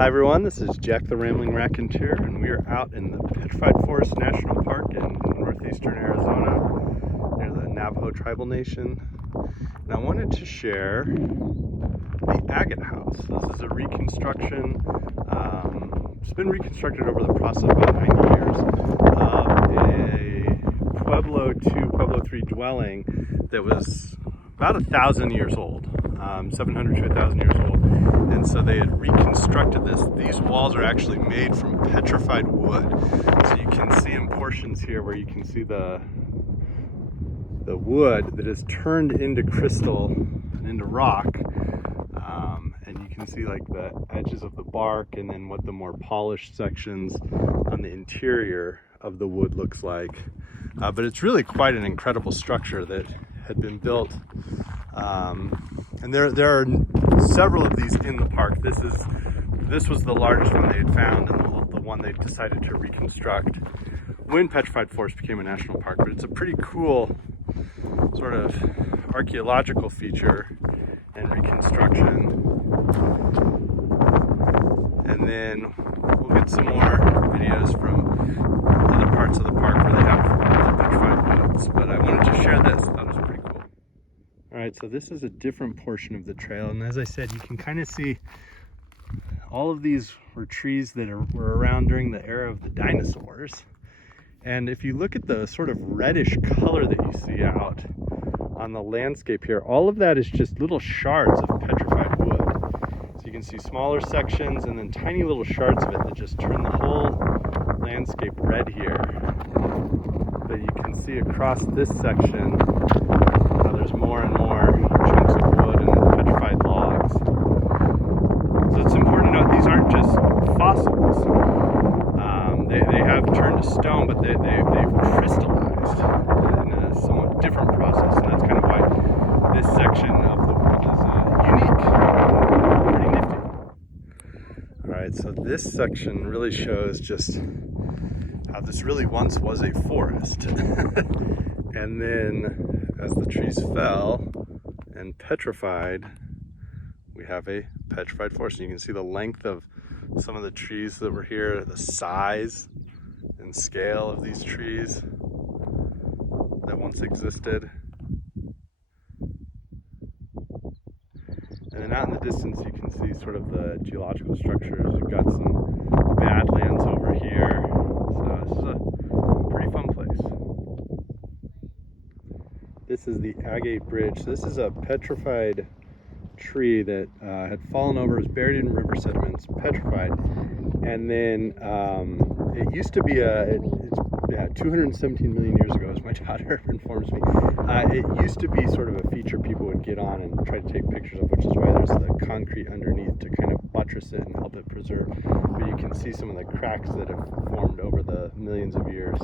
Hi everyone, this is Jack the Rambling Raconteur, and we are out in the Petrified Forest National Park in northeastern Arizona near the Navajo tribal nation. And I wanted to share the agate house. This is a reconstruction. It's been reconstructed over the process of about 90 years of a Pueblo 2, Pueblo 3 dwelling that was about 1,000 years old, 700 to 1,000 years old. And so they had reconstructed this. These walls are actually made from petrified wood. So you can see in portions here where you can see the wood that is turned into crystal and into rock. And you can see like the edges of the bark and then what the more polished sections on the interior of the wood looks like. But it's really quite an incredible structure that had been built. And there are several of these in the park. This was the largest one they had found and the one they decided to reconstruct when Petrified Forest became a national park. But it's a pretty cool sort of archaeological feature and reconstruction. And then we'll get some more videos from other parts of the park where they have the petrified woods. But I wanted to share this. I thought it was pretty cool. All right, so this is a different portion of the trail, and as I said, you can kind of see all of these were trees that were around during the era of the dinosaurs. And if you look at the sort of reddish color that you see out on the landscape here, all of that is just little shards of petrified wood. So you can see smaller sections and then tiny little shards of it that just turn the whole landscape red here. But you can see across this section there's more and more chunks of wood and petrified logs. So it's important to note these aren't just fossils. They have turned to stone, but they've crystallized in a somewhat different process, and that's kind of why this section of the wood is unique, pretty nifty. All right, so this section really shows just how this really once was a forest. And then as the trees fell and petrified, we have a petrified forest. And you can see the length of some of the trees that were here, the size and scale of these trees that once existed. And then out in the distance you can see sort of the geological structures. We've got some badlands over here. So this is a pretty fun place. This is the agate bridge. This is a petrified tree that had fallen over, was buried in river sediments, petrified. And then it used to be it's 217 million years ago, as my daughter informs me. It used to be sort of a feature people would get on and try to take pictures of, which is why there's the concrete underneath to kind of buttress it and help it preserve. But you can see some of the cracks that have formed over the millions of years.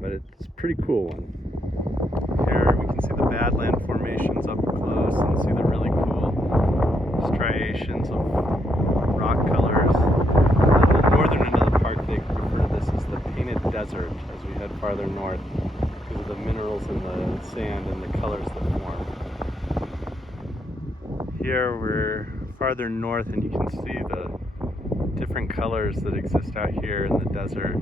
But it's a pretty cool one. Here we can see the badland formations up close and see the really cool striations of rock colors. On the northern end of the park, they refer to this as the painted desert as we head farther north because of the minerals in the sand and the colors that form. Here we're farther north and you can see the different colors that exist out here in the desert.